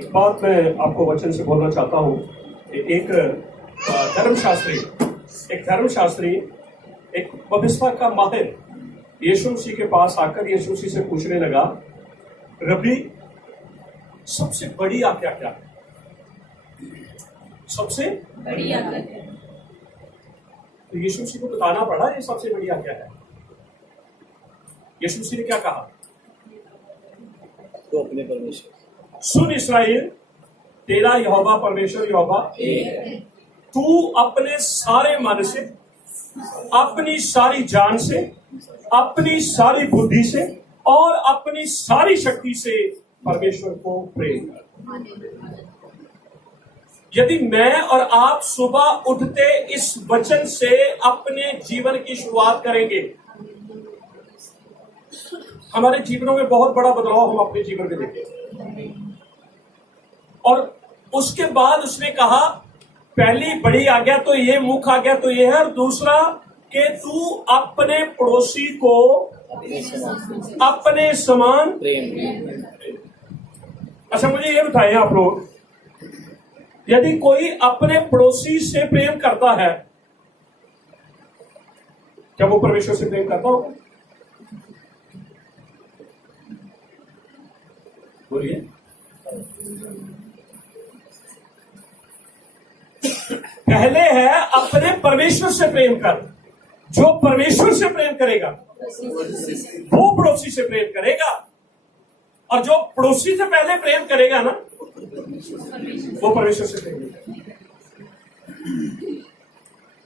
एक बात मैं आपको वचन से बोलना चाहता हूँ। एक धर्मशास्त्री एक भविष्यवाणी का माहिर यीशु मसीह के पास आकर यीशु मसीह से पूछने लगा, रब्बी सबसे बड़ी आज्ञा क्या है? सबसे बड़ी आज्ञा है। तो यीशु मसीह को बताना पड़ा ये सबसे बड़ी आज्ञा है। यीशु मसीह ने क्या कहा? तो अपने परमेश्वर सुन इस्राएल, तेरा यहोवा परमेश्वर यहोवा एक है। तू अपने सारे मन से, अपनी सारी जान से, अपनी सारी बुद्धि से और अपनी सारी शक्ति से परमेश्वर को प्रेम कर। यदि मैं और आप सुबह उठते इस वचन से अपने जीवन की शुरुआत करेंगे, हमारे जीवनों में बहुत बड़ा बदलाव हम अपने जीवन में देखेंगे। और उसके बाद उसने कहा, पहली बड़ी आज्ञा तो ये, मुख्य आज्ञा तो ये है, और दूसरा कि तू अपने पड़ोसी को अपने समान प्रेम। अच्छा, मुझे ये बताएं आप लोग, यदि कोई अपने पड़ोसी से प्रेम करता है, क्या वो परमेश्वर से प्रेम करता होगा? बोलिए। पहले है अपने परमेश्वर से प्रेम कर। जो परमेश्वर से प्रेम करेगा वो पड़ोसी से प्रेम करेगा, और जो पड़ोसी से पहले प्रेम करेगा ना, वो परमेश्वर से प्रेम करेगा।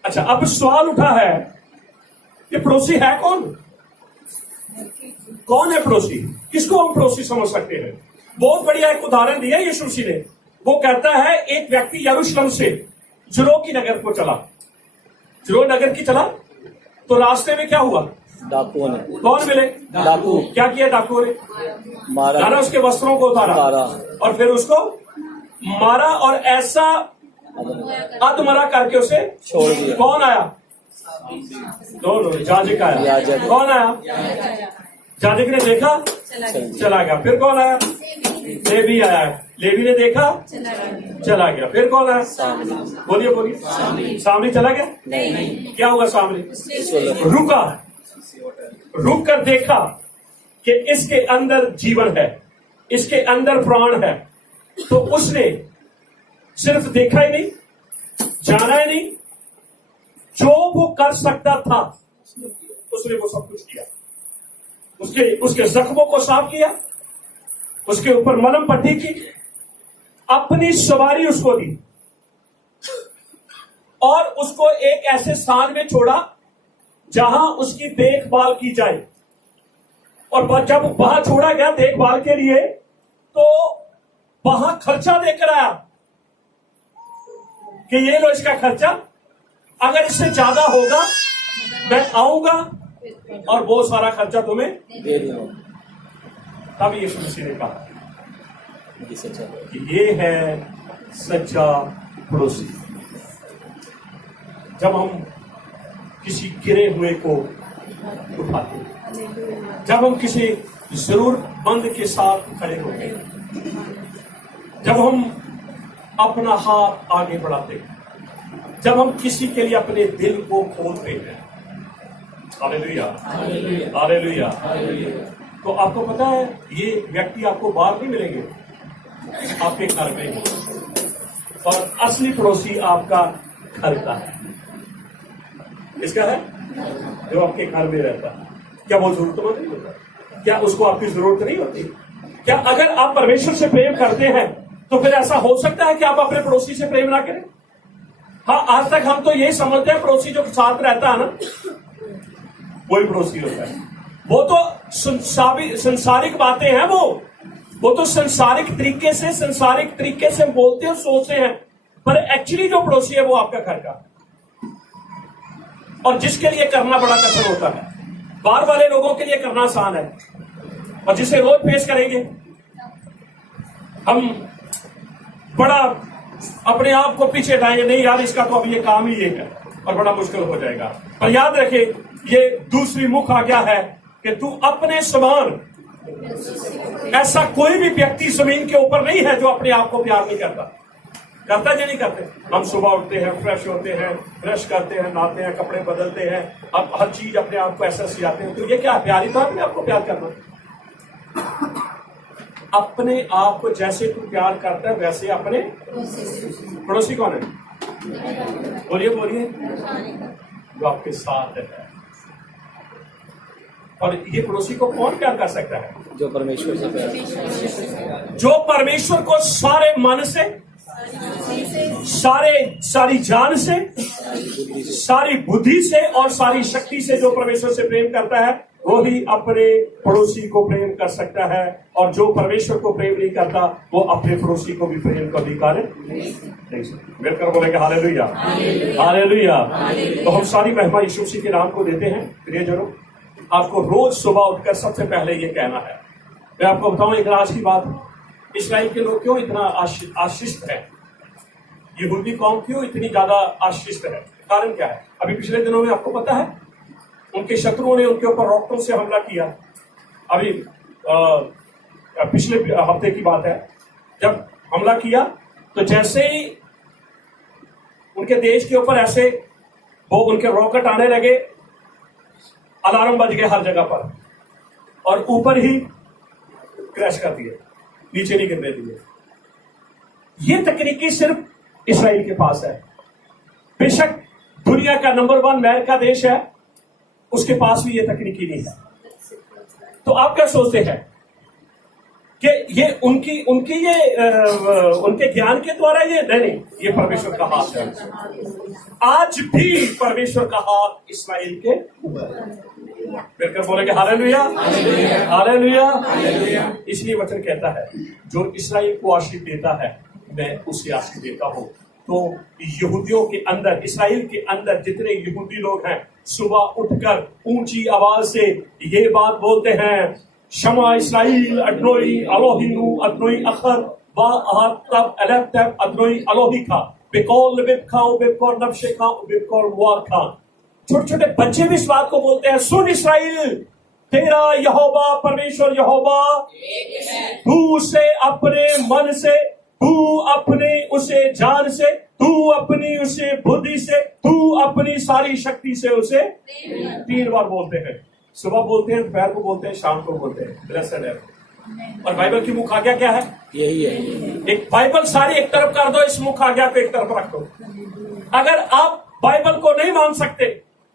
अच्छा, अब सवाल उठा है कि पड़ोसी है कौन? कौन है पड़ोसी? किसको हम पड़ोसी समझ सकते हैं? बहुत बढ़िया एक उदाहरण दिया यीशु मसीह ने। वो कहता है, एक व्यक्ति यरूशलेम से जुरो की नगर को चला। जुरो नगर की चला तो रास्ते में क्या हुआ? डाकुओं ने। कौन मिले? डाकू। क्या किया डाकुओं ने? मारा, उसके वस्त्रों को उतारा और फिर उसको मारा और ऐसा अधमरा करके उसे छोड़ दिया। कौन आया? दोनों, याजक आया। कौन आया? याजक ने देखा, चला गया। फिर कौन आया? लेवी आया। लेवी ने देखा, चला गया। फिर कौन आया? बोलिए बोलिए। सामने चला गया? नहीं। क्या होगा सामने? रुका, रुक कर देखा कि इसके अंदर जीवन है, इसके अंदर प्राण है। तो उसने सिर्फ देखा ही नहीं, जाना ही नहीं, जो वो कर सकता था उसने वो सब कुछ किया। उसके जख्मों को साफ किया, उसके ऊपर मलहम पट्टी की, अपनी सवारी उसको दी और उसको एक ऐसे स्थान में छोड़ा जहां उसकी देखभाल की जाए। और जब वहां छोड़ा गया देखभाल के लिए, तो वहां खर्चा देकर आया कि ये लो इसका खर्चा, अगर इससे ज्यादा होगा मैं आऊंगा और वो सारा खर्चा तुम्हें दे दूंगा। तब यीशु मसीह ने कहा ये सच्चा है। कि ये है सच्चा पड़ोसी। जब हम किसी गिरे हुए को उठाते हैं, जब हम किसी जरूरतमंद के साथ खड़े होते हैं, जब हम अपना हाथ आगे बढ़ाते हैं, जब हम किसी के लिए अपने दिल को खोलते हैं। Hallelujah, hallelujah. तो आपको पता है, ये व्यक्ति आपको बाहर नहीं मिलेंगे, आपके घर में, और असली पड़ोसी आपका घर का है। इसका है जो आपके घर में रहता है। क्या वो जरूरतमंद नहीं होता? क्या उसको आपकी जरूरत नहीं होती? क्या अगर आप परमेश्वर से प्रेम करते हैं तो फिर ऐसा हो सकता है कि आप अपने पड़ोसी से प्रेम ना करें? हाँ, आज तक हम तो यही समझते हैं पड़ोसी जो साथ रहता है ना, वही पड़ोसी होता है। वो तो संसारिक बातें हैं, वो तो सांसारिक तरीके से हम बोलते हैं, सोचते हैं, पर एक्चुअली जो पड़ोसी है वो आपका घर का, और जिसके लिए करना बड़ा कठिन होता है। बाहर वाले लोगों के लिए करना आसान है, और जिसे रोज फेस करेंगे हम, बड़ा अपने आप को पीछे हटाएंगे, नहीं यार इसका तो अब ये काम ही ये है, और बड़ा मुश्किल हो जाएगा। पर याद रखे, ये दूसरी मुख्य आज्ञा है कि तू अपने समान ऐसा कोई भी व्यक्ति जमीन के ऊपर नहीं है जो अपने आप को प्यार नहीं करता। करता या नहीं करते? हम सुबह उठते हैं, फ्रेश होते हैं, ब्रश करते हैं, नहाते हैं, कपड़े बदलते हैं, अब हर चीज अपने आप को ऐसा सिखाते हैं। तो ये क्या है? प्यार ही तो अपने आप को प्यार करना। अपने आप को जैसे तू प्यार करता है वैसे अपने पड़ोसी कौन है? बोलिए बोलिए। जो आपके साथ है। और ये पड़ोसी को कौन प्यार कर सकता है? जो परमेश्वर से प्यार, जो परमेश्वर को सारे मन से, सारी जान से, सारी बुद्धि से और सारी शक्ति से जो परमेश्वर से प्रेम करता है वो ही अपने पड़ोसी को प्रेम कर सकता है। और जो परमेश्वर को प्रेम नहीं करता वो अपने पड़ोसी को भी प्रेम का अधिकार नहीं सकता। मिलकर बोलेंगे हालेलुया, हालेलुया। तो हम सारी महिमा यीशु मसीह के नाम को देते हैं। प्रियजनों, आपको रोज सुबह उठकर सबसे पहले ये कहना है। मैं आपको बताऊं एक राज की बात। इस्राएल के लोग क्यों इतना आशिष्ट है? यहूदी कौम क्यों इतनी ज्यादा आशिष्ट है? कारण क्या है? अभी पिछले दिनों में आपको पता है उनके शत्रुओं ने उनके ऊपर रॉकेटों से हमला किया। अभी पिछले हफ्ते की बात है, जब हमला किया तो जैसे ही उनके देश के ऊपर ऐसे वो उनके रॉकेट आने लगे, अलार्म बज गए हर जगह पर और ऊपर ही क्रैश कर दिए, नीचे नहीं गिरने दिए। ये तकनीकी सिर्फ इस्राएल के पास है। बेशक दुनिया का नंबर 1 अमेरिका देश है, उसके पास भी ये तकनीकी नहीं है। तो आप क्या सोचते हैं कि ये उनके ज्ञान के द्वारा ये नहीं, ये परमेश्वर का हाथ है। आज भी परमेश्वर का हाथ इस्राएल के मिलकर बोलेंगे हालेलुया, हालेलुया। इसलिए वचन कहता है जो इस्राएल को आशीष देता है मैं उसे आशीष देता हूं। तो यहूदियों के अंदर, इस्राएल के अंदर जितने यहूदी लोग हैं सुबह उठकर ऊंची आवाज से ये बात बोलते हैं, शमा इस्राएल अदनोई अलोहिनु अदनोई अखर वा अहतब अलतब अदनोई अलोहिका बेकौल बेबखाओ बेबकौर नबशेखा बेबकौर मुआरखा। छोटे छोटे बच्चे भी इस बात को बोलते हैं, सुन इस्राएल, तेरा यहोवा परमेश्वर यहोवा, तू उसे अपने मन से, तू अपने उसे जान से, तू अपनी उसे बुद्धि से, तू अपनी सारी शक्ति से उसे 3 बार बोलते हैं। सुबह बोलते हैं, दोपहर को बोलते हैं, शाम को बोलते हैं। ब्लेस्ड है। और बाइबल की मुख्य आज्ञा क्या है? यही है। एक बाइबल सारी एक तरफ कर दो, इस मुख्य आज्ञा को एक तरफ रख दो। अगर आप बाइबल को नहीं मान सकते,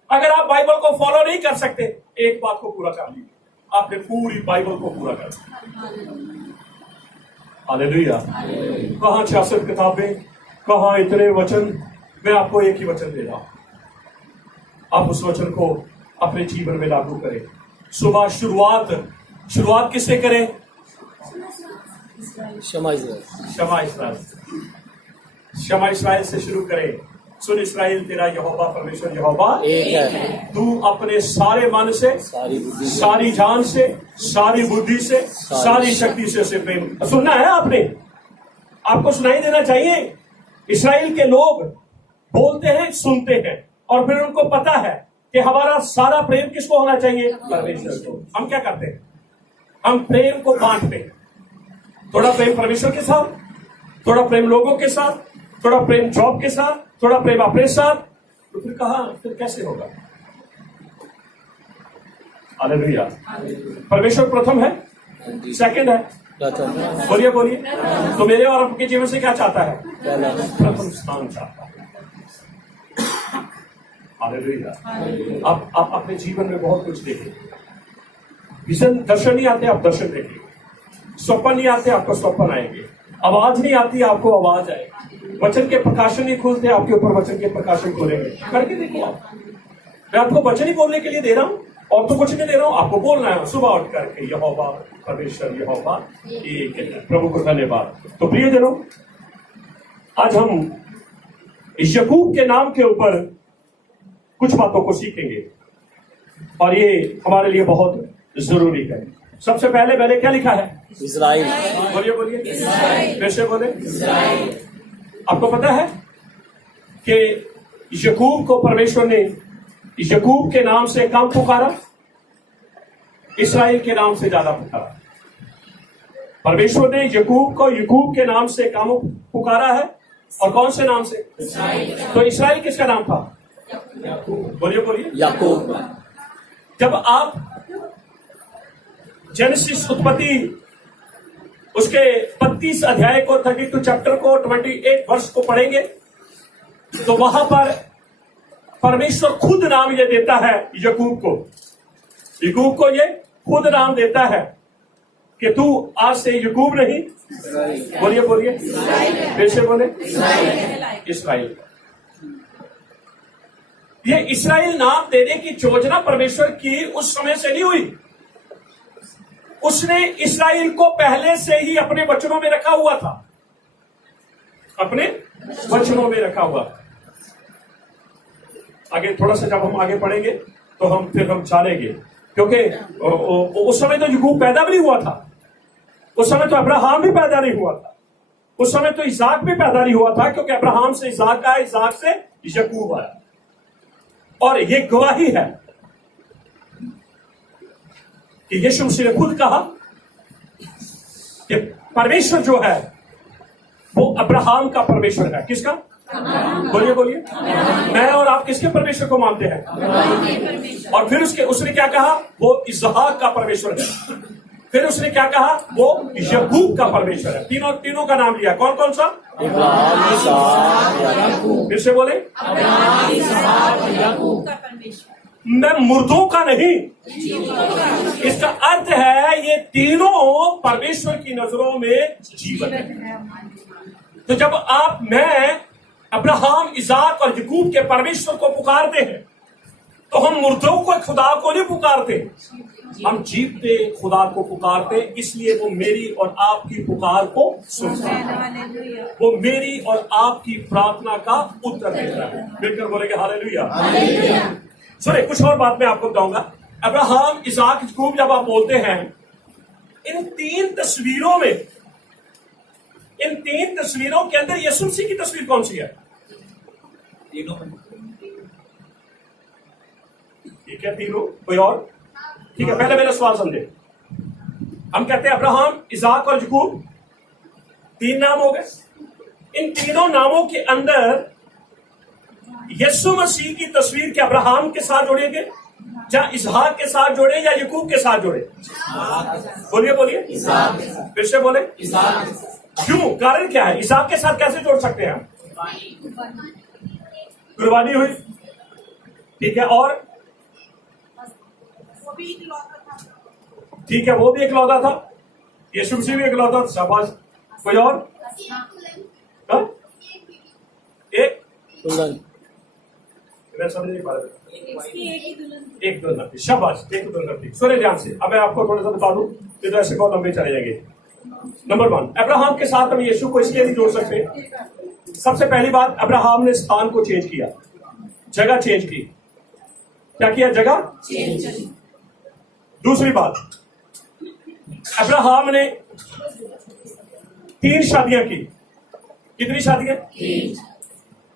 अगर आप बाइबल को फॉलो नहीं कर सकते, एक बात को पूरा कर लीजिए, आपने पूरी बाइबल को पूरा कर दिया। हालेलुया। कहाँ 66 किताबें, कहाँ इतने वचन? मैं आपको एक ही वचन दे रहा हूं, आप उस वचन को अपने जीवन में लागू करें। सुबह शुरुआत किससे करें? क्षमा इस्राएल से शुरू करें। सुन इस्राएल, तेरा यहोवा परमेश्वर यहोवा एक है। तू अपने सारे मन से, सारी जान से, सारी बुद्धि से, सारी शक्ति से उसे प्रेम। सुनना है आपने, आपको सुनाई देना चाहिए। इस्राएल के लोग बोलते हैं, सुनते हैं, और फिर उनको पता है कि हमारा सारा प्रेम किसको होना चाहिए? परमेश्वर को। हम क्या करते हैं? हम प्रेम को बांटते हैं। थोड़ा प्रेम परमेश्वर के साथ, थोड़ा प्रेम लोगों के साथ, थोड़ा प्रेम जॉब के साथ, थोड़ा प्रेम अपने साथ। तो फिर कैसे होगा? हालेलुया। परमेश्वर प्रथम है, सेकंड है, बोलिए बोलिए। तो मेरे और आपके जीवन से क्या चाहता है? प्रथम स्थान चाहता है। हालेलुया। आप अपने जीवन में बहुत कुछ देखें। विजन दर्शन नहीं आते, आप दर्शन देखिए। स्वप्न नहीं आते, आपको स्वप्न आएंगे। आवाज नहीं आती, आपको आवाज आएगी। वचन के प्रकाशन नहीं खुलते, आपके ऊपर वचन के प्रकाशन खुलेंगे। करके देखो आप। मैं आपको वचन ही बोलने के लिए दे रहा हूं, और तो कुछ नहीं दे रहा हूं, आपको बोलना है सुबह उठ करके, यहोवा परमेश्वर यहोवा एक है। प्रभु को धन्यवाद। तो प्रियजनों, आज हम याकूब के नाम के ऊपर कुछ बातों को सीखेंगे, और ये हमारे लिए बहुत जरूरी है। सबसे पहले मैंने क्या लिखा है? इस्राएल। बोलिए बोलिए, कैसे बोले? इस्राएल। आपको पता है कि याकूब को परमेश्वर ने याकूब के नाम से कम पुकारा, इस्राएल के नाम से ज्यादा पुकारा। परमेश्वर ने यकूब को यकूब के नाम से काम पुकारा है, और कौन से नाम से? तो इस्राएल किसका नाम था? बोलिए बोलिए। याकूब। जब आप जेनेसिस उत्पत्ति उसके 32 अध्याय को 32 चैप्टर को 28 वर्ष को पढ़ेंगे तो वहां पर परमेश्वर खुद नाम ये देता है यकूब को। यकूब को ये खुद नाम देता है कि तू आज से यकूब नहीं, बोलिए बोलिए, फिर से बोले, इस्राएल। ये इस्राएल नाम देने की योजना परमेश्वर की उस समय से नहीं हुई। उसने इस्राएल को पहले से ही अपने वचनों में रखा हुआ था, अपने वचनों में रखा हुआ था। आगे थोड़ा सा जब हम आगे पढ़ेंगे तो हम जानेंगे, क्योंकि उस समय तो यकूब पैदा भी नहीं हुआ था, उस समय तो अब्राहम भी पैदा नहीं हुआ था, उस समय तो इसाक भी पैदा नहीं हुआ था, क्योंकि अब्राहम से इसाक आया, इसाक से यकूब आया। और ये गवाही है कि यीशु मसीह ने खुद कहा कि परमेश्वर जो है वो अब्राहम का परमेश्वर है। किसका? बोलिए बोलिए। मैं और आप किसके परमेश्वर को मानते हैं? और फिर उसने क्या कहा? वो इसहाक का परमेश्वर है। फिर उसने क्या कहा? वो यकूब का परमेश्वर है। तीनों का नाम लिया। कौन कौन सा? इब्राहिम, इसहाक, याकूब। फिर से बोले, मैं मुर्दों का नहीं। इसका अर्थ है ये तीनों परमेश्वर की नजरों में जीवन है। तो जब मैं अब्राहम, इसाक और यकूब के परमेश्वर को पुकारते हैं तो हम मुर्दों को, खुदा को नहीं पुकारते, हम जीवते खुदा को पुकारते। इसलिए वो मेरी और आपकी पुकार को सुनता है, वो मेरी और आपकी प्रार्थना का उत्तर देता है। मिलकर बोलेंगे हालेलुया। सुनिए, कुछ और बात मैं आपको बताऊंगा। अब्राहम, इसाक, यकूब जब आप बोलते हैं, इन तीन तस्वीरों के अंदर यीशु मसीह की तस्वीर कौन सी है? तीनों। ठीक है, तीनों। कोई और? ठीक है, पहले मेरा सवाल समझे। हम कहते हैं अब्राहम, इसाक और यकूब, तीन नाम हो गए। इन तीनों नामों के अंदर यीशु मसीह की तस्वीर के अब्राहम के साथ जोड़ेंगे, या इसहाक के साथ जोड़े, या यकूब के साथ जोड़े? बोलिए बोलिए। फिर से बोले। क्यों? कारण क्या है? इसहाक के साथ कैसे जोड़ सकते हैं? कुर्बानी हुई। ठीक है, और ठीक है, वो भी इकलौता था, यीशु मसीह भी इकलौता था। शाबाश। कोई और? एक दुल्हन। मैं समझ नहीं पा रहा। एक दुल्हन थी। शाबाश, एक दुल्हन थी। सुने ध्यान से, अब मैं आपको थोड़ा सा बता दूं, तो ऐसे बहुत लंबे चले जाएंगे। नंबर 1, अब्राहम के साथ हम यीशु को इसलिए नहीं जोड़ सकते। सबसे पहली बात, अब्राहम ने स्थान को चेंज किया, जगह चेंज की। क्या किया? जगह चेंज। दूसरी बात, अब्राहम ने 3 शादियां की। कितनी शादियां? 3।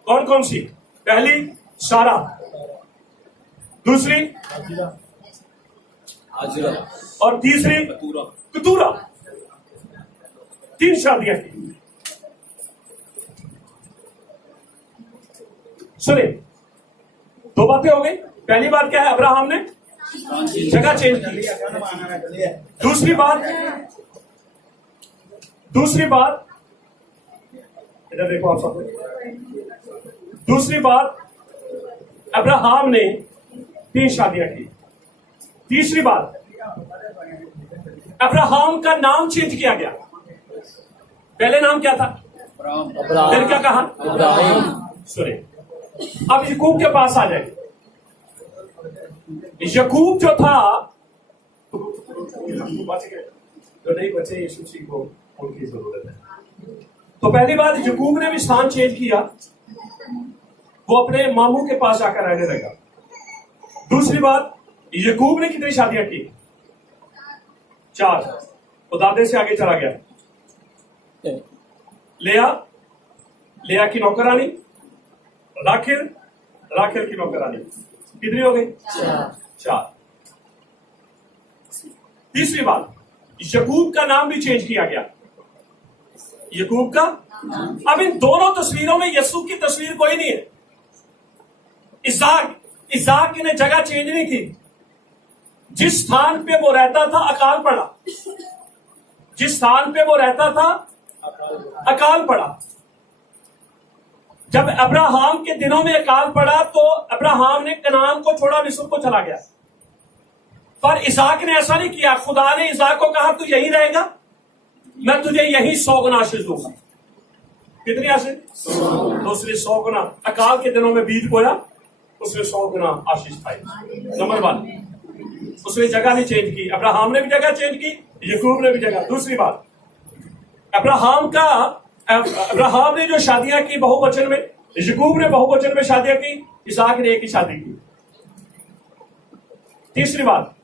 कौन कौन सी? पहली सारा, दूसरी हाजिरा, और तीसरी कतूरा। 3 शादियां की। सुनिए, 2 बातें हो गई। पहली बात क्या है? अब्राहम ने जगह चेंज की। दूसरी बात इधर देखो आप सब। दूसरी बात, अब्राहम ने 3 शादियां की। तीसरी बात, अब्राहम का नाम चेंज किया गया। पहले नाम क्या था? फिर क्या कहा? इब्राहिम। सुनिए, अब यकूब के पास आ जाए। यकूब जो था, जो नहीं बचे यीशु मसीह को उनकी जरूरत है। तो पहली बात, यकूब ने भी स्थान चेंज किया, वो अपने मामू के पास आकर रहने लगा। दूसरी बात, यकूब ने कितनी शादियां की? 4। वो दादे से आगे चला गया। लेया की नौकरानी, राखेल की नौकरानी। कितनी हो गई? 4। तीसरी बात, यकूब का नाम भी चेंज किया गया, यकूब का। अब इन दोनों तस्वीरों में यीशु की तस्वीर कोई नहीं है। इसाक ने जगह चेंज नहीं की। जिस स्थान पे वो रहता था अकाल पड़ा, जिस स्थान पे वो रहता था अकाल पड़ा। जब अब्राहम के दिनों में अकाल पड़ा तो अब्राहम ने कनान को छोड़ा, मिस्र को चला गया। पर इसाक ने ऐसा नहीं किया। खुदा ने इसाक को कहा तू यहीं रहेगा, मैं तुझे यहीं 100 गुना आशीष दूंगा। कितनी आशीष? दूसरे 100 गुना। अकाल के दिनों में बीज बोया, उसने 100 गुना आशीष पाई। नंबर 1, उसने जगह नहीं चेंज की। अब्राहम ने भी जगह चेंज की, यकूब ने भी जगह। दूसरी बात, अब्राहम ने जो शादियां की बहुवचन में, यकूब ने बहुवचन में शादियां की, इसाक ने एक ही शादी की। तीसरी बात,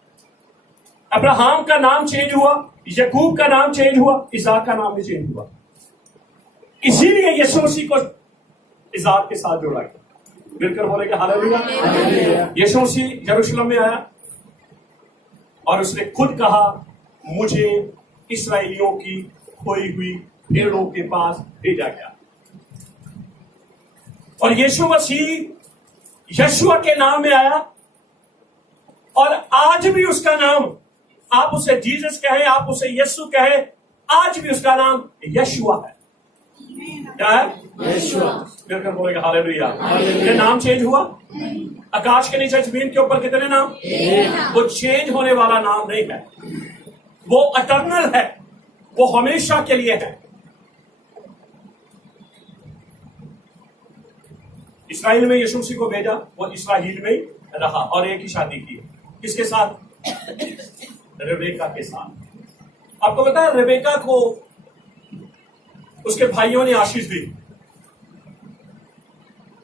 अब्राहम का नाम चेंज हुआ, यकूब का नाम चेंज हुआ, इसाक का नाम भी चेंज हुआ। इसीलिए यीशु मसीह को इसाक के साथ जोड़ा गया। मिलकर बोलेंगे हालेलुया। यीशु मसीह यरूशलेम में आया और उसने खुद कहा मुझे इस्राएलियों की खोई हुई भेड़ों के पास भेजा गया। और यीशु मसीह यशुआ के नाम में आया और आज भी उसका नाम, आप उसे जीसस कहें, आप उसे यीशु कहें, आज भी उसका नाम यशुआ है। क्या है? यशुआ। मिलकर बोलेगा हालेलुया। ये नाम चेंज हुआ? आकाश के नीचे जमीन के ऊपर कितने नाम? वो चेंज होने वाला नाम नहीं है, वो अटर्नल है, वो हमेशा के लिए है। इस्राइल में यीशु मसीह को भेजा, वो इस्राइल में रहा और एक ही शादी की। किसके साथ? रेबेका के साथ। आपको पता है रेबेका को उसके भाइयों ने आशीष दी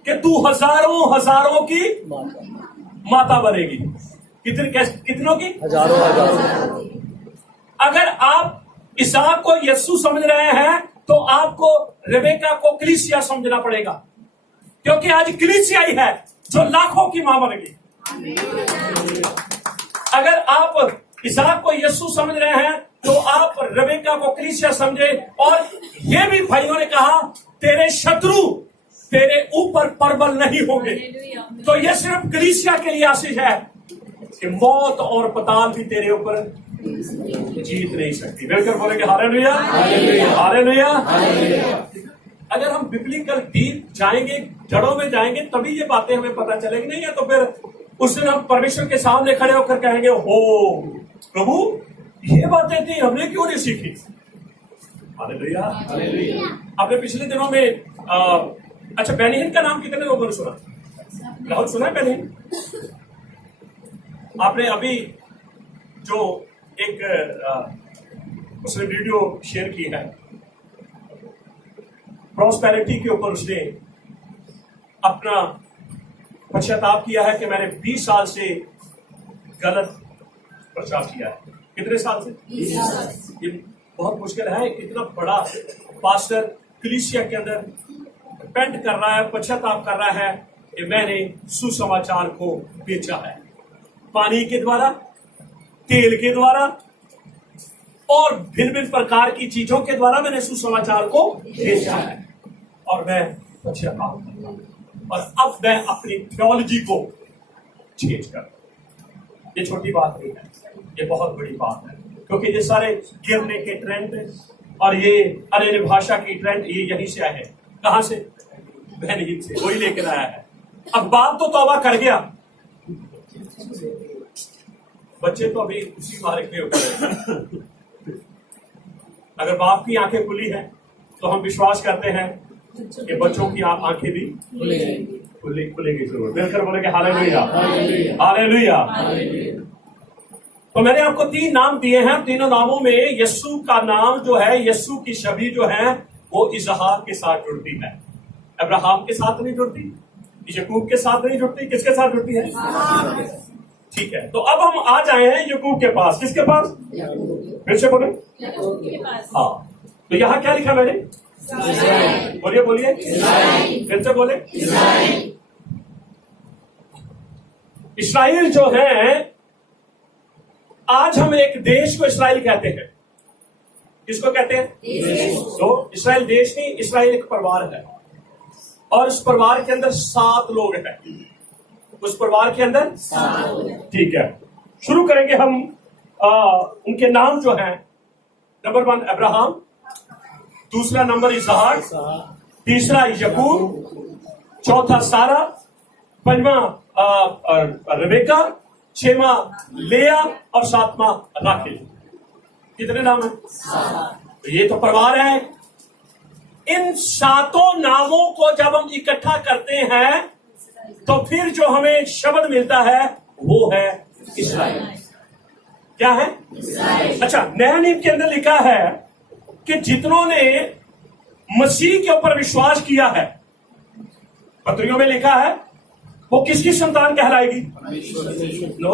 कि तू हजारों की माता बनेगी। कितनों की? हजारों। अगर आप इसाक को यीशु समझ रहे हैं तो आपको रेबेका को कलीसिया समझना पड़ेगा, क्योंकि आज कलीसिया ही है जो लाखों की मां बनेगी। अगर आप इसाक को यीशु समझ रहे हैं तो आप रेबेका को कलीसिया समझे। और ये भी भाइयों ने कहा तेरे शत्रु तेरे ऊपर प्रबल नहीं होंगे। तो ये सिर्फ कलीसिया के लिए आशीष है कि मौत और पताल भी तेरे ऊपर जीत नहीं सकती। मिलकर बोलेंगे हालेलुया, हालेलुया। अगर हम बिब्लिकल डीप जाएंगे, जड़ों में जाएंगे, तभी ये बातें हमें पता चलेगी। नहीं है तो फिर उस दिन हम परमेश्वर के सामने खड़े होकर कहेंगे हो प्रभु ये बातें थी, हमने क्यों नहीं सीखी। हालेलुया। आपने पिछले दिनों में अच्छा बेनिहिन का नाम कितने लोगों ने सुना? बहुत सुना है बेनिहिन। आपने अभी जो एक उसने वीडियो शेयर की है प्रॉस्पेरिटी के ऊपर, उसने अपना पश्चाताप किया है कि मैंने 20 साल से गलत प्रचार किया है। कितने साल से? 20 साल। ये बहुत मुश्किल है। इतना बड़ा पास्टर कलीसिया के अंदर रिपेंट कर रहा है, पश्चाताप कर रहा है कि मैंने सुसमाचार को बेचा है, पानी के द्वारा, तेल के द्वारा और भिन्न भिन्न प्रकार की चीजों के द्वारा मैंने सुसमाचार को बेचा है। और मैं पश्चाताप करता हूं और अब मैं अपनी थियोलॉजी को चेंज कर। ये छोटी बात नहीं है, ये बहुत बड़ी बात है, क्योंकि ये सारे गिरने के ट्रेंड और ये अन्य भाषा की ट्रेंड ये यहीं से आए हैं। कहां से? बेनिहिन से, वही लेकर आया है। अब बाप तो तौबा कर गया, बच्चे तो अभी उसी मार्ग में उतर। अगर बाप की आंखें खुली हैं तो हम विश्वास करते हैं कि बच्चों की आंखें भी खुलेगी जरूर। मिलकर बोलेंगे हालेलुया, हालेलुया। तो मैंने आपको 3 नाम दिए हैं। तीनों नामों में यीशु का नाम जो है, यीशु की छवि जो है वो इसहाक के साथ जुड़ती है, अब्राहम के साथ नहीं जुड़ती, यकूब के साथ नहीं जुड़ती। किसके साथ जुड़ती है? ठीक है, तो अब हम आ जाए हैं यकूब के पास। किसके पास? फिर से बोले। हाँ, तो यहाँ क्या लिखा मैंने? बोलिए बोलिए, फिर से बोले। इस्राइल जो है, आज हम एक देश को इस्राइल कहते हैं। किसको कहते हैं? तो इसराइल देश नहीं, इसराइल एक परिवार है, और उस परिवार के अंदर 7 लोग हैं। उस परिवार के अंदर ठीक है। शुरू करेंगे हम उनके नाम जो हैं। नंबर 1 अब्राहम, दूसरा नंबर इसहाक, तीसरा याकूब, चौथा सारा, पंजवा रेबेका, 6वां लेया और 7वां राखेल। कितने नाम है? तो ये तो परिवार है। इन 7 नामों को जब हम इकट्ठा करते हैं तो फिर जो हमें शब्द मिलता है वो है इसराइल। क्या है? इसराइल। अच्छा, नया नियम के अंदर लिखा है कि जितनों ने मसीह के ऊपर विश्वास किया है, पत्रियों में लिखा है, वो किसकी संतान कहलाएगी? नो,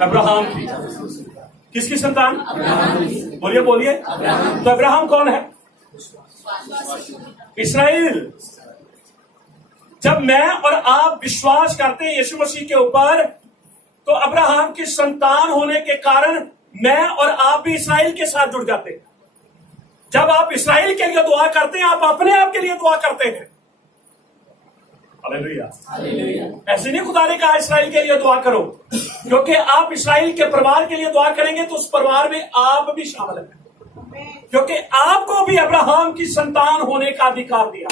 अब्राहम की। किसकी संतान? बोलिए बोलिए। तो अब्राहम कौन है? इसराइल। जब मैं और आप विश्वास करते हैं यीशु मसीह के ऊपर, तो अब्राहम की संतान होने के कारण मैं और आप भी इसराइल के साथ जुड़ जाते हैं। जब आप इसराइल के लिए दुआ करते हैं, आप अपने आप के लिए दुआ करते हैं। हालेलुया। ऐसे नहीं खुदा ने कहा इसराइल के लिए दुआ करो, क्योंकि आप इसराइल के परिवार के लिए दुआ करेंगे तो उस परिवार में आप भी शामिल हैं, क्योंकि आपको भी अब्राहम की संतान होने का अधिकार दिया।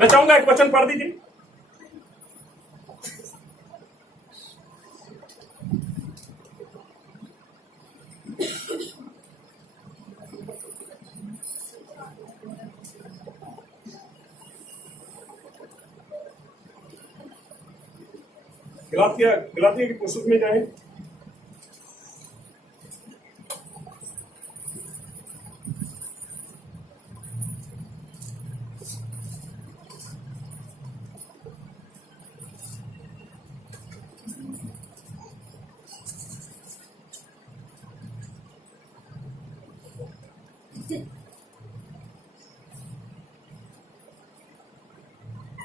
मैं चाहूंगा एक वचन पढ़ दीजिए। गलातिया की पुस्तक में जाए,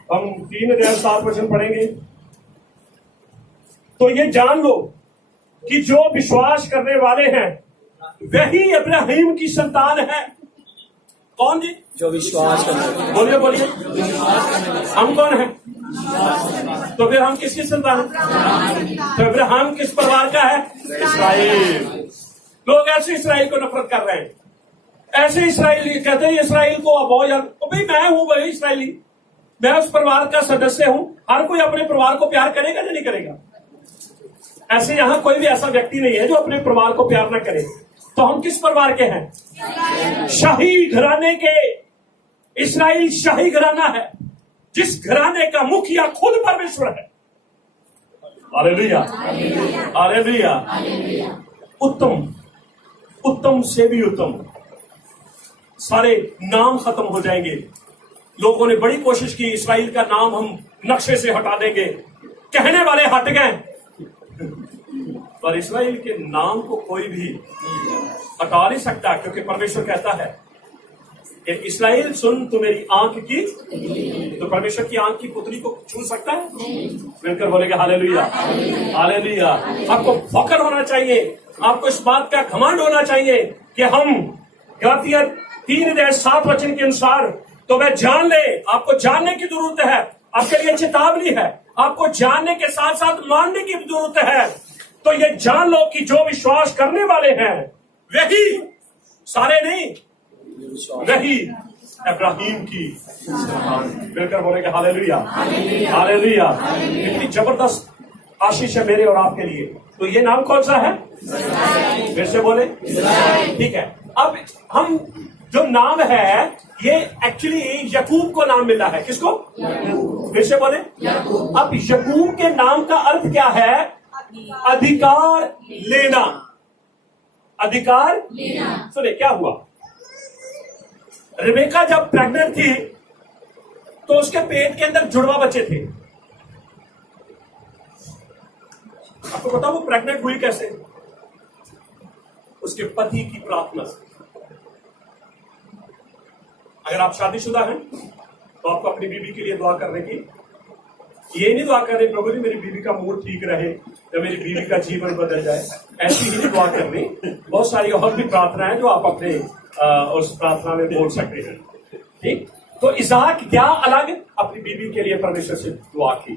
हम 3:7 पढ़ेंगे। तो ये जान लो कि जो विश्वास करने वाले हैं वही इब्राहिम की संतान है। कौन जी? जो विश्वास करते हैं। बोलिए बोलिए। हम कौन हैं? तो फिर हम किसकी संतान? तो इब्राहिम किस परिवार का है? इसराइल। लोग ऐसे इसराइल को नफरत कर रहे हैं, ऐसे इसराइली कहते हैं इसराइल को अब भाई मैं हूं वही इसराइली, मैं उस परिवार का सदस्य हूं। हर कोई अपने परिवार को प्यार करेगा या नहीं करेगा? ऐसे यहां कोई भी ऐसा व्यक्ति नहीं है जो अपने परिवार को प्यार न करे। तो हम किस परिवार के हैं? शाही घराने के। इसराइल शाही घराना है, जिस घराने का मुखिया खुद परमेश्वर है। Hallelujah, hallelujah. उत्तम, उत्तम से भी उत्तम। सारे नाम खत्म हो जाएंगे। लोगों ने बड़ी कोशिश की इसराइल का नाम हम नक्शे से हटा देंगे, कहने वाले हट गए, पर इसराइल के नाम को कोई भी हटा नहीं सकता, क्योंकि परमेश्वर कहता है कि इसराइल सुन तू मेरी आंख की। तो परमेश्वर की आंख की पुतली को छू सकता है? मिलकर बोलेगा हालेलुया, हालेलुया। आपको फख्र होना चाहिए, आपको इस बात का घमंड होना चाहिए कि हम गलातिया 3:7 के अनुसार, तो वह जान ले। आपको जानने की जरूरत है, आपके लिए चेतावनी है। आपको जानने के साथ साथ मानने की जरूरत है। तो ये जान लो कि जो विश्वास करने वाले हैं वही, सारे नहीं, वही इब्राहिम की मिलकर बोलेंगे हालेलुया, हालेलुया। इतनी जबरदस्त आशीष है मेरे और आपके लिए। तो ये नाम कौन सा है? फिर से बोले, ठीक है। अब हम जो नाम है ये एक्चुअली याकूब को नाम मिला है। किसको? फिर से बोले। अब याकूब के नाम का अर्थ क्या है? अधिकार लेना, अधिकार लेना। सुने क्या हुआ, रेबेका जब प्रेग्नेंट थी तो उसके पेट के अंदर जुड़वा बच्चे थे। आपको पता वो प्रेग्नेंट हुई कैसे? उसके पति की प्रार्थना से। अगर आप शादीशुदा हैं तो आपको अपनी बीवी के लिए दुआ करने की, ये नहीं दुआ करें प्रभु जी मेरी बीवी का मूड ठीक रहे, कि मेरी बीवी का जीवन बदल जाए। ऐसी ही दुआ करनी। बहुत सारी और भी प्रार्थनाएं जो आप अपने उस प्रार्थना में बोल सकते हैं। ठीक, तो इसहाक क्या अलग अपनी बीवी के लिए परमेश्वर से दुआ की,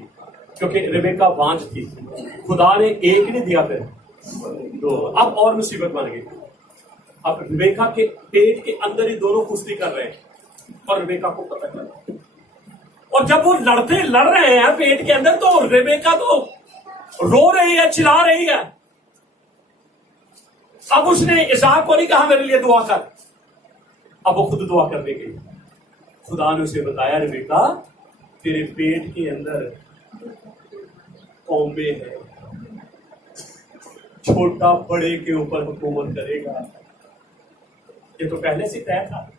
क्योंकि रेबेका बांझ थी। खुदा ने एक नहीं दिया, फिर दो। अब और मुसीबत बन गई। अब रेबेका के पेट के अंदर ही दोनों कुश्ती कर रहे हैं और रेबेका को पता चला। और जब वो लड़ रहे हैं पेट के अंदर, तो रेबेका तो रो रही है, चिल्ला रही है। अब उसने इसहाक को नहीं कहा मेरे लिए दुआ कर, अब वो खुद दुआ करने गई। खुदा ने उसे बताया, रेबेका तेरे पेट के अंदर कौमे है, छोटा बड़े के ऊपर हुकूमत करेगा। ये तो पहले से तय था,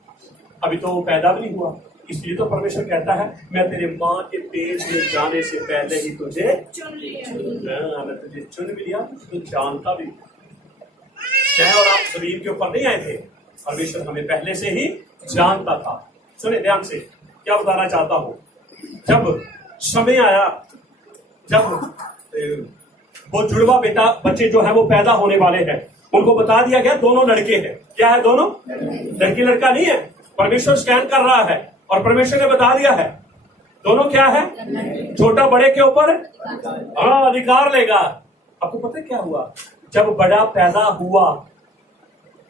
अभी तो वो पैदा भी नहीं हुआ। इसलिए तो परमेश्वर कहता है, मैं तेरे माँ के पेट में जाने से पहले ही तुझे चुन लिया। मैं तुझे चुन भी लिया, तुझे जानता भी। मैं और आप जमीन के ऊपर नहीं आए थे, परमेश्वर हमें पहले से ही जानता था। सुने ध्यान से, क्या बताना चाहता हूं। जब समय आया, जब वो जुड़वा बच्चे जो है वो पैदा होने वाले हैं, उनको बता दिया गया दोनों लड़के हैं। क्या है दोनों? लड़की लड़का नहीं है। परमेश्वर स्कैन कर रहा है और परमेश्वर ने बता दिया है दोनों क्या है, छोटा बड़े के ऊपर अधिकार लेगा। आपको पता है क्या हुआ? जब बड़ा पैदा हुआ,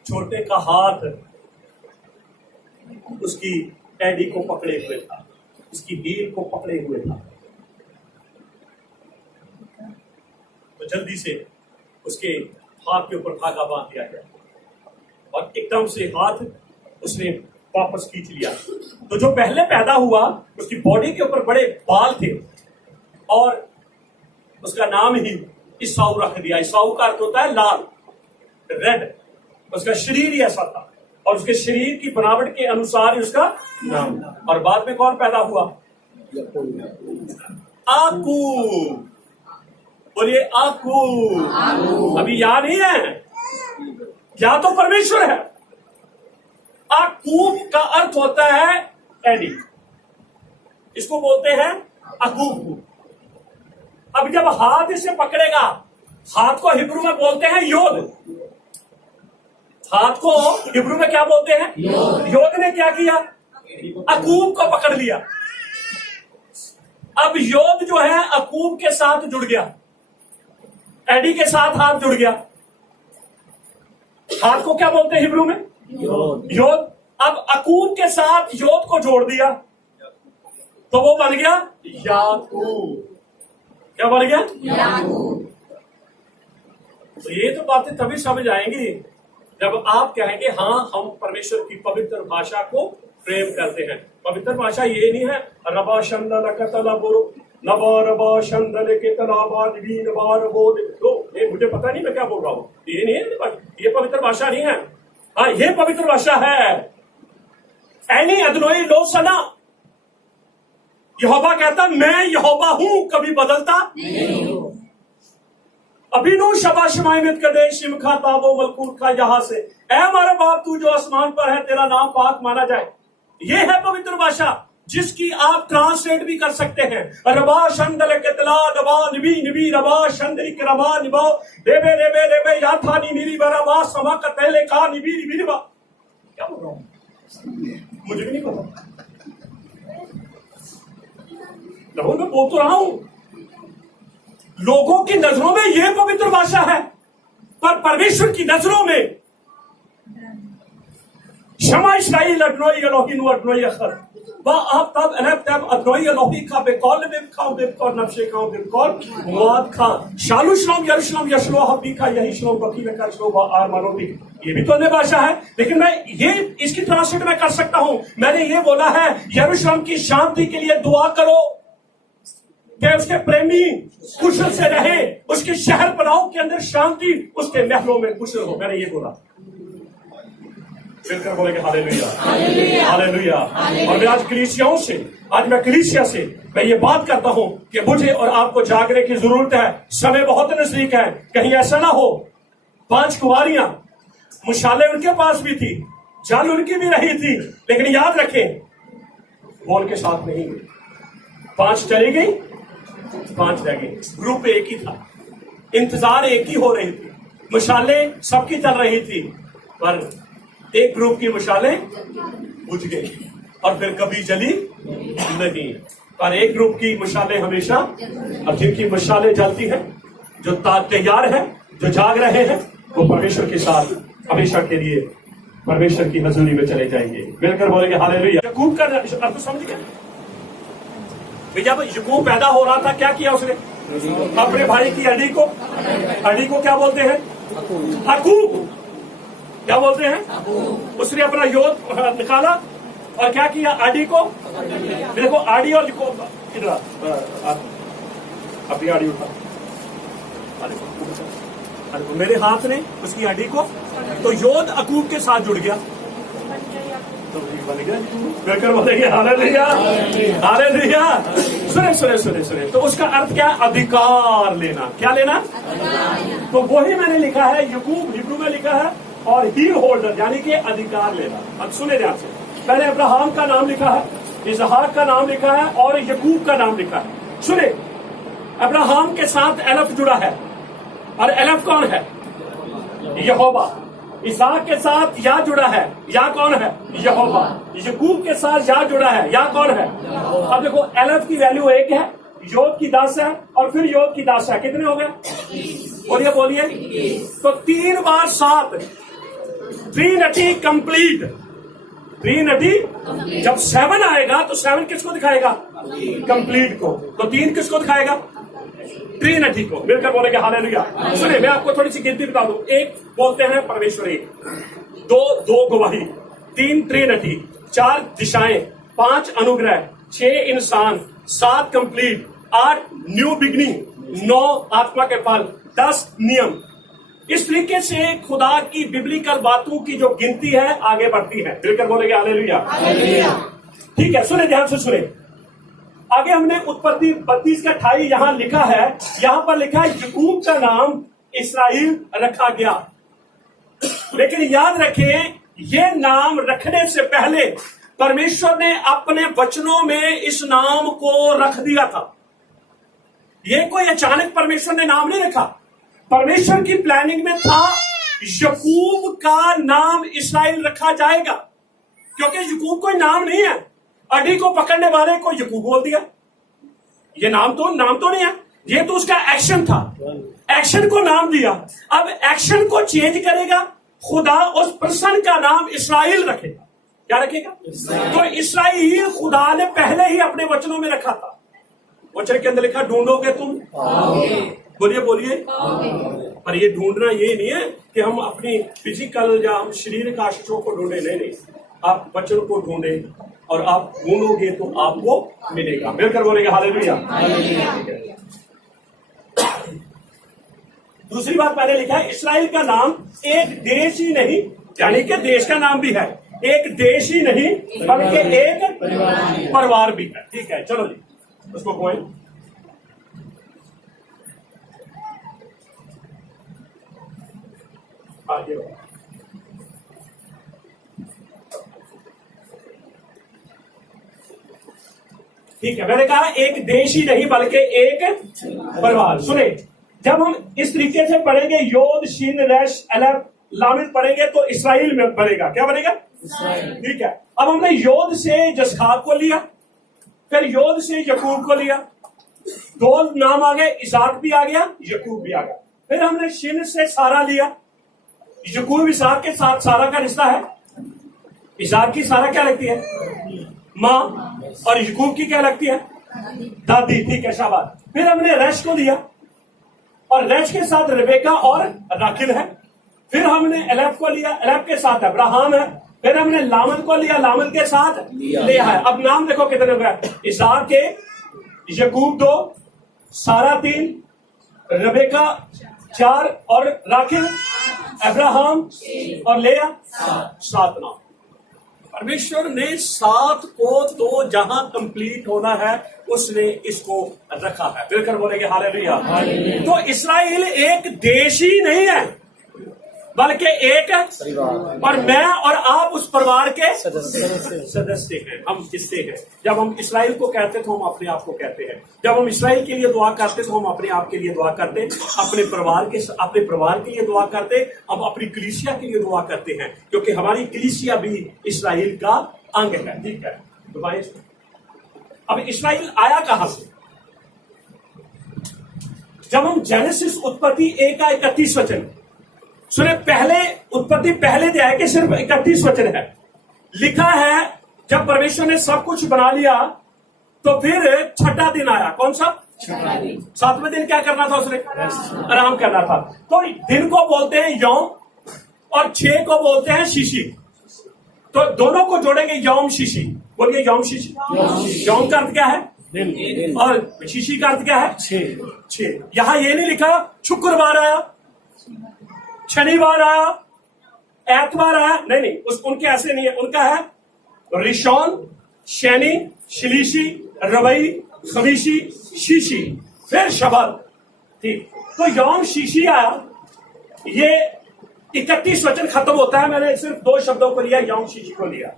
छोटे का हाथ उसकी एडी को पकड़े हुए था, उसकी हील को पकड़े हुए था। तो जल्दी से उसके हाथ के ऊपर धागा बांध दिया गया और एकदम से हाथ उसने वापस खींच लिया। तो जो पहले पैदा हुआ, उसकी बॉडी के ऊपर बड़े बाल थे और उसका नाम ही ईसाऊ रख दिया। ईसाऊ का अर्थ होता है लाल, रेड। उसका शरीर ही ऐसा था और उसके शरीर की बनावट के अनुसार ही उसका नाम। और बाद में कौन पैदा हुआ? आकूब। बोलिए आकूब। अभी याद नहीं है? क्या तो परमेश्वर है। आकूब का अर्थ होता है एडी, इसको बोलते हैं आकूब। अब जब हाथ इसे पकड़ेगा, हाथ को हिब्रू में बोलते हैं योद। हाथ को हिब्रू में क्या बोलते हैं? योद ने क्या किया? अकूब को पकड़ लिया। अब योद जो है अकूब के साथ जुड़ गया, एडी के साथ हाथ जुड़ गया। हाथ को क्या बोलते हैं हिब्रू में? योद। अब अकूब के साथ योद को जोड़ दिया तो वो बन गया याकूब। क्या बन गया? याकूब। तो ये तो बातें तभी समझ आएंगी जब आप कहेंगे हाँ हम परमेश्वर की पवित्र भाषा को प्रेम करते हैं। पवित्र भाषा ये नहीं है रबा शंदल नबा रबा शंदल के तलाबाद ये मुझे पता नहीं मैं क्या बोल रहा हूँ। ये नहीं है, ये पवित्र भाषा नहीं है। हाँ, ये पवित्र भाषा है। एनी अदनोई लो सना, यहोवा कहता मैं यहोवा हूं, कभी बदलता नहीं हूं। अभिनव शबा शमाइमित कदे शिमखा ताबो मलकूत का यहाँ से, ऐ हमारे बाप तू जो आसमान पर है, तेरा नाम पाक माना जाए। ये है पवित्र भाषा जिसकी आप ट्रांसलेट भी कर सकते हैं। रबा शंदल के तला दबा निबी निबी रबा शंदरी के रमा निबा रेबे रेबे रेबे याथा निबी बराबा समा कतले का निबी निबी निबा। क्या बोल रहा हूं? मुझे भी नहीं पता। मैं बोल तो रहा हूं। लोगों की नजरों में यह पवित्र भाषा है, पर परमेश्वर की नजरों में शमा इस्राइल अदनोई एलोहीनु अदनोई अखर आप तब तब अदनोई एलोही का बेकौल बेकौल नफ्शे का बेकौल मुआद खा शालू शलोम यरूशलेम यशलो हबी का यही शलोम बकील का शलोम आर मानोती। ये भी तो अन्य भाषा है, लेकिन मैं ये इसकी ट्रांसलेट में कर सकता हूं। मैंने ये बोला है यरूशलेम की शांति के लिए दुआ करो कि उसके प्रेमी कुशल से रहे, उसके शहर पनाह के अंदर शांति, उसके महलों में कुशल हो। मैंने ये बोला। मिलकर बोलेंगे हालेलुया हालेलुया। और मैं आज मैं कलीसिया से मैं ये बात करता हूं कि मुझे और आपको जागने की जरूरत है। समय बहुत नजदीक है। कहीं ऐसा ना हो 5 कुंवारियां, मुशाले उनके पास भी थी, जान उनकी भी रही थी, लेकिन याद रखें बोल के साथ नहीं गई। 5 चली गई, 5 रह गई। ग्रुप एक ही था, इंतजार एक ही हो रही थी, मशालें सबकी चल रही थी, पर एक ग्रुप की मशालें बुझ गई और फिर कभी जली नहीं। पर एक ग्रुप की मशालें हमेशा, और जिनकी मशालें जलती हैं, जो तैयार है, जो जाग रहे हैं, वो परमेश्वर के साथ हमेशा के लिए परमेश्वर की हजूरी में चले जाएंगे। मिलकर बोलेंगे हालेलुया। याकूब का अर्थ समझ गए? जब याकूब पैदा हो रहा था, क्या किया उसने? अपने भाई की हड्डी को क्या बोलते हैं? याकूब। क्या बोलते हैं? उसने अपना योद निकाला और क्या किया? आडी को, देखो आडी और इधर अपनी आडी उठा, मेरे हाथ ने उसकी हड्डी को, तो योद याकूब के साथ जुड़ गया, तो बन गया। मिलकर बोलेंगे हालेलुया, हालेलुया। सुने। तो उसका अर्थ क्या? अधिकार लेना। क्या लेना? तो वही मैंने लिखा है, याकूब हिब्रू में लिखा है, और ही होल्डर यानी कि अधिकार लेना। अब सुने ध्यान से, पहले अब्राहम का नाम लिखा है, इसहाक का नाम लिखा है और याकूब का नाम लिखा है। सुने, अब्राहम के साथ एलफ जुड़ा है, और एलफ कौन है? यहोवा। इसहाक के साथ या जुड़ा है, या कौन है? यहोवा। याकूब के साथ या जुड़ा है, या कौन है? अब देखो, एलफ की वैल्यू 1 है, योद की 10 है, और फिर योद की 10 है। कितने हो गए? बोलिए। तो 3 बार 7, ट्रिनिटी कंप्लीट। ट्रिनिटी जब 7 आएगा तो 7 किसको दिखाएगा? कंप्लीट को। तो 3 किसको दिखाएगा? ट्रिनिटी को। मिलकर बोलेंगे हालेलुया। सुनिए, मैं आपको थोड़ी सी गिनती बता दूं। 1 बोलते हैं परमेश्वर एक, 2 गवाही, 3 ट्रिनिटी, 4 दिशाएं, 5 अनुग्रह, 6 इंसान, 7 कंप्लीट, 8 न्यू बिगनिंग, 9 आत्मा के फल, 10 नियम। इस तरीके से खुदा की बिब्लिकल बातों की जो गिनती है आगे बढ़ती है। मिलकर बोलेंगे हालेलुया। ठीक है, सुने ध्यान से सुने। आगे हमने उत्पत्ति 32 का 28 यहां लिखा है, यहां पर लिखा है याकूब का नाम इस्राएल रखा गया। लेकिन याद रखें, ये नाम रखने से पहले परमेश्वर ने अपने वचनों में इस नाम को रख दिया था। ये कोई अचानक परमेश्वर ने नाम नहीं रखा, परमेश्वर की प्लानिंग में था याकूब का नाम इस्राएल रखा जाएगा, क्योंकि याकूब कोई नाम नहीं है। अड्डी को पकड़ने वाले को याकूब बोल दिया, ये नाम तो नहीं है, ये तो उसका एक्शन था, एक्शन को नाम दिया। अब एक्शन को चेंज करेगा खुदा, उस पर्सन का नाम इस्राएल रखेगा। क्या रखेगा? तो इस्राएल खुदा ने पहले ही अपने वचनों में रखा था। वचन के अंदर लिखा, ढूंढोगे तुम, बोलिए। पर ये ढूंढना ये नहीं है कि हम अपनी फिजिकल या हम शरीर का आशीषों को ढूंढे, नहीं। आप वचन को ढूंढे और आप ढूंढोगे तो आपको मिलेगा। मिलकर बोलेंगे हालेलुया। दूसरी बात मैंने लिखा है, इस्राएल का नाम एक देश ही नहीं, यानी कि देश का नाम भी है, एक देश ही नहीं बल्कि एक परिवार भी है। ठीक है, चलो जी उसको कोई आगे। ठीक है, मैंने कहा एक देश ही नहीं बल्कि एक परिवार। सुने, जब हम इस तरीके से पढ़ेंगे, योद शिन रेश एलफ लामिद पढ़ेंगे तो इस्राएल में बनेगा। क्या बनेगा? ठीक है। अब हमने योद से जसखाब को लिया, फिर योद से याकूब को लिया, 2 नाम आ गए, इसहाक भी आ गया, याकूब भी आ गया। फिर हमने शिन से सारा लिया, याकूब इसहाक के साथ सारा का रिश्ता है। इसहाक की सारा क्या लगती है? माँ, और याकूब की क्या लगती है? दादी। ठीक है, शाबाश। फिर हमने रेश को दिया, और रेश के साथ रेबेका और राखिल है। फिर हमने एलफ को लिया, एलफ के साथ अब्राहम है। फिर हमने लामन को लिया, लामन के साथ लिया है। अब नाम देखो कितने हो गए, इसहाक के, याकूब 2, सारा 3, रेबेका 4 और राखिल, अब्राहम और लेया 7 नाम। परमेश्वर ने 7 को तो जहां कंप्लीट होना है उसने इसको रखा है। मिलकर बोलेंगे हालेलुया। तो इस्राएल एक देश ही नहीं है, बल्कि एक परिवार और मैं और आप उस परिवार के सदस्य सदस्य हैं। हम किससे हैं? जब हम इसराइल को कहते तो हम अपने आप को कहते हैं। जब हम इसराइल के लिए दुआ करते तो हम अपने आप के लिए दुआ करते, अपने परिवार के लिए दुआ करते, हम अपनी कलीसिया के लिए दुआ करते हैं, क्योंकि हमारी कलीसिया भी इसराइल का अंग है। ठीक है, तो भाई अब इसराइल आया कहां से? जब हम जेनेसिस उत्पत्ति 1:31 वचन सुने, पहले उत्पत्ति पहले अध्याय के सिर्फ 31 वचन है, लिखा है जब परमेश्वर ने सब कुछ बना लिया तो फिर छठा दिन आया। कौन सा? सातवें दिन क्या करना था उसने? आराम करना था। तो दिन को बोलते हैं यौम और 6 को बोलते हैं शीशी। तो दोनों को जोड़ेंगे, यौम शीशी। बोलिए यौम शीशी। यौम का अर्थ क्या है? दिन। और शीशी का अर्थ क्या है? 6। यहां ये नहीं लिखा शुक्रवार आया, शनिवार आया, एतवार आया, नहीं, उनके ऐसे नहीं है। उनका है रिशोन, शनि, शलीशी, रवई, खमीशी, शीशी, फिर शबत। ठीक, तो यौम शीशी आया। ये 31 वचन खत्म होता है। मैंने सिर्फ 2 शब्दों को लिया, यौम शीशी को लिया।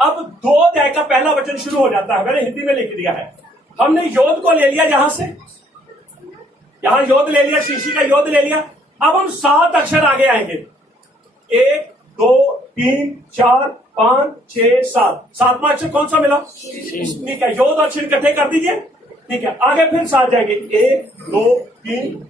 अब 2 अध्याय का पहला वचन शुरू हो जाता है। मैंने हिंदी में लिख दिया है। हमने योद को ले लिया, यहां से यहां योद ले लिया, शीशी का योद ले लिया। अब हम 7 अक्षर आगे आएंगे। 1 2 3 4 5 6 7। 7वां अक्षर कौन सा मिला? ठीक है, योद और छिन इकट्ठे कर दीजिए। ठीक है, आगे फिर 7 जाएंगे। 1 2 3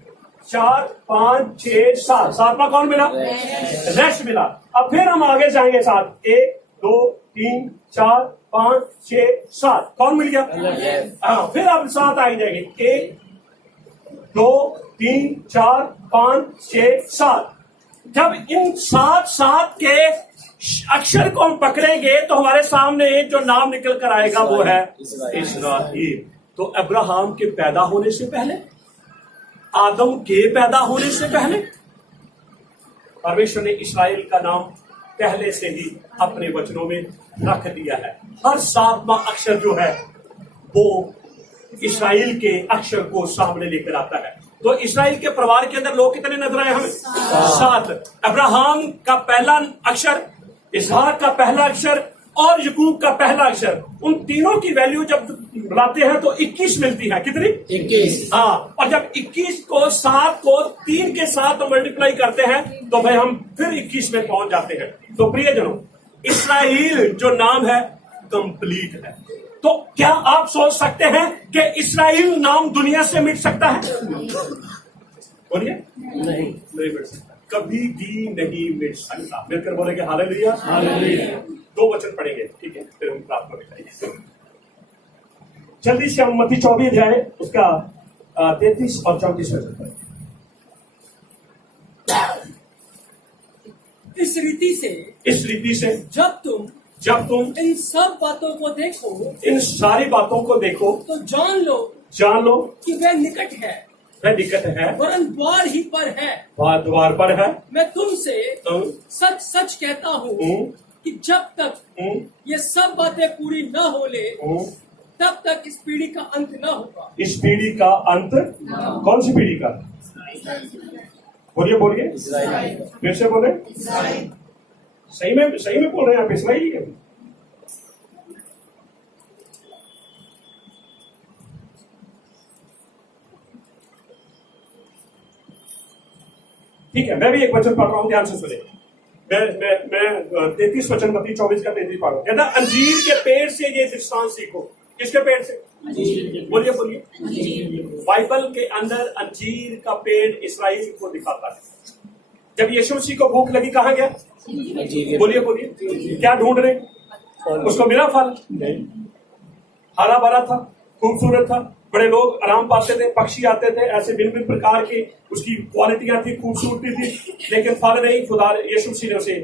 4 5 6 7। 7वां कौन मिला? रेस्ट मिला। अब फिर हम आगे जाएंगे 7। 1 2 3 4 5 6 7। कौन मिल गया? हाँ, फिर अब 7 आगे जाएंगे। 1 2 3 4 5 6 7। जब इन 7 के अक्षर को हम पकड़ेंगे तो हमारे सामने जो नाम निकल कर आएगा वो है इस्राएल। तो अब्राहम के पैदा होने से पहले, आदम के पैदा होने से पहले परमेश्वर ने इस्राएल का नाम पहले से ही अपने वचनों में रख दिया है। हर 7वां अक्षर जो है वो इस्राएल के अक्षर को सामने लेकर आता है। तो इस्राएल के परिवार के अंदर लोग कितने नजर आए हमें? 7। अब्राहम का पहला अक्षर, इसहाक का पहला अक्षर और यकूब का पहला अक्षर, उन तीनों की वैल्यू जब बुलाते हैं तो 21 मिलती है। कितनी? 21। हाँ, और जब 21 को 7 को 3 के साथ मल्टीप्लाई करते हैं तो भाई हम फिर 21 में पहुंच जाते हैं। तो प्रियजनों, इस्राएल जो नाम है कंप्लीट है। तो क्या आप सोच सकते हैं कि इस्राएल नाम दुनिया से मिट सकता है? बोलिए, नहीं मिट सकता, कभी भी नहीं मिट सकता। मिलकर बोलेंगे हालेलुया। हालेलुया। 2 वचन पढ़ेंगे, ठीक है, फिर हम प्रार्थना करेंगे। जल्दी से हम मत्ती 24 अध्याय उसका 33 और 34 वचन पढ़ेंगे। इस रीति से जब तुम इन सब बातों को देखो, इन सारी बातों को देखो तो जान लो कि वह निकट है, वरन द्वार ही पर है। द्वार पर है। मैं तुमसे सच सच कहता हूँ कि जब तक ये सब बातें पूरी न हो ले तब तक इस पीढ़ी का अंत न होगा। इस पीढ़ी का अंत? कौन सी पीढ़ी का? बोलिए फिर से बोले। सही में बोल रहे हैं आप? इस्राएल है। ठीक है, मैं भी एक वचन पढ़ रहा हूं, ध्यान से सुने। मैं 33 वचन मत्ती 24 का 33 पढ़ रहा हूं। कहता अंजीर के पेड़ से ये दृष्टांत सीखो। किसके पेड़ से? बोलिए। बाइबल के अंदर अंजीर का पेड़ इस्राएल को दिखाता है। जब यीशु मसीह को भूख लगी, कहाँ गया? बोलिए। क्या ढूंढ रहे? उसको मिला फल? हरा भरा था, खूबसूरत था, बड़े लोग आराम पाते थे, पक्षी आते थे, ऐसे भिन्न प्रकार की उसकी क्वालिटियां थी, खूबसूरती थी, लेकिन फल नहीं। खुदा यीशु मसीह ने उसे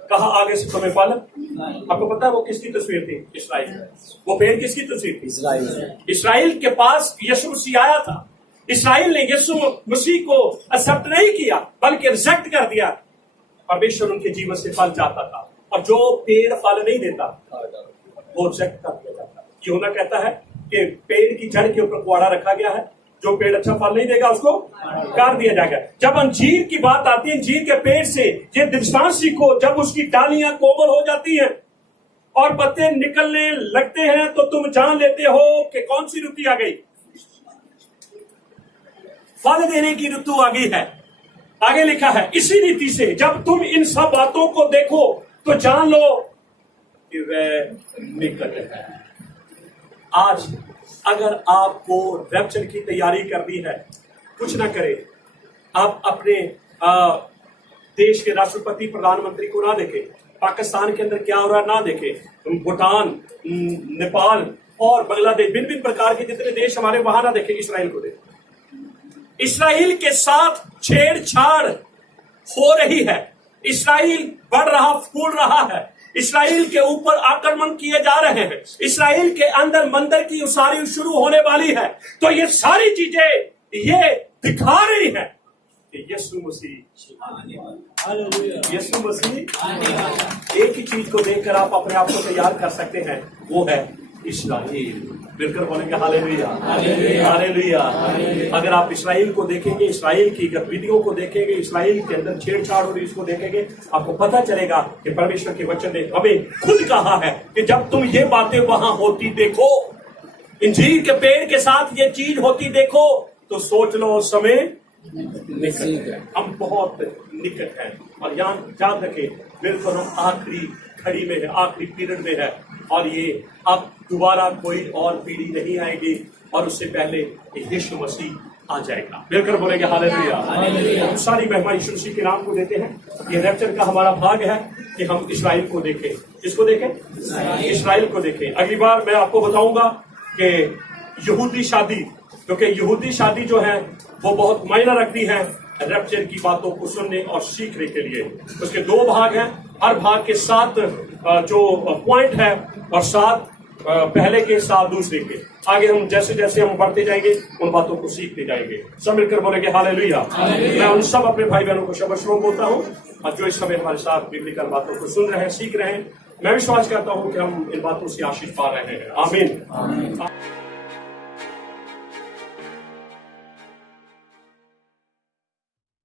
कहा आगे से तुम्हें फल। आपको पता है वो किसकी तस्वीर थी? इस्राएल। वो पेड़ किसकी तस्वीर थी? इस्राएल के पास यीशु मसीह आया था। इस्राएल ने यीशु मसीह को एक्सेप्ट नहीं किया बल्कि रिजेक्ट कर दिया। परमेश्वर उनके जीवन से फल चाहता था, और जो पेड़ फल नहीं देता वो रिजेक्ट कर दिया जाता। यूहन्ना कहता है कि पेड़ की जड़ के ऊपर कुआड़ा रखा गया है, जो पेड़ अच्छा फल नहीं देगा उसको काट दिया जाएगा। जब अंजीर की बात आती है, अंजीर के पेड़ से ये दृष्टांत सीखो, जब उसकी डालियां कोमल हो जाती हैं और पत्ते निकलने लगते हैं तो तुम जान लेते हो कि कौन सी ऋतु आ गई, फल देने की ऋतु आ गई है। आगे लिखा है, इसी रीति से जब तुम इन सब बातों को देखो तो जान लो कि वह निकट है। आज अगर आपको रैप्चर की तैयारी करनी है, कुछ ना करे, आप अपने देश के राष्ट्रपति प्रधानमंत्री को ना देखें, पाकिस्तान के अंदर क्या हो रहा है ना देखें, भूटान, नेपाल और बांग्लादेश, भिन्न भिन्न प्रकार के जितने देश हमारे वहां ना देखें, इसराइल को देखें। इसराइल के साथ छेड़छाड़ हो रही है, इसराइल बढ़ रहा, फूल रहा है, इसराइल के ऊपर आक्रमण किए जा रहे हैं, इसराइल के अंदर मंदिर की उसारी शुरू होने वाली है। तो ये सारी चीजें ये दिखा रही है कि यीशु मसीह एक ही चीज को देखकर आप अपने आप को तैयार कर सकते हैं, वो है इसराइल। मिलकर बोलेंगे हालेलुया, हालेलुया। अगर आप इसराइल को देखेंगे, इसराइल की गतिविधियों को देखेंगे, इसराइल के अंदर छेड़छाड़ हो रही इसको देखेंगे, आपको पता चलेगा कि परमेश्वर के वचन ने हमें खुद कहा है कि जब तुम ये बातें वहां होती देखो, अंजीर के पेड़ के साथ ये चीज होती देखो, तो सोच लो समय हम बहुत निकट हैं। और याद रखें, बिल्कुल हम आखिरी घड़ी में है, आखिरी पीरियड में है, और ये अब दोबारा कोई और पीढ़ी नहीं आएगी और उससे पहले यीशु मसीह आ जाएगा। मिलकर बोलेंगे हालेलुया। हम सारी महिमा यीशु मसीह के नाम को देते हैं। ये रैप्चर का हमारा भाग है कि हम इसराइल को देखें। किसको देखें? इसराइल को देखें। अगली बार मैं आपको बताऊंगा कि यहूदी शादी, क्योंकि यहूदी शादी जो है वो बहुत मायना रखती है रैप्चर की बातों को सुनने और सीखने के लिए। उसके 2 भाग हैं, हर भाग के 7 जो पॉइंट है और 7 पहले के 7 दूसरे के। आगे हम जैसे जैसे हम बढ़ते जाएंगे उन बातों को सीखते जाएंगे। सब मिलकर बोलेंगे हालेलुया। मैं उन सब अपने भाई बहनों को शब्द श्लोक बोलता हूँ और जो इस समय हमारे साथ बिब्लिकल बातों को सुन रहे हैं, सीख रहे हैं, मैं विश्वास करता हूँ कि हम इन बातों से आशीष पा रहे हैं। आमीन।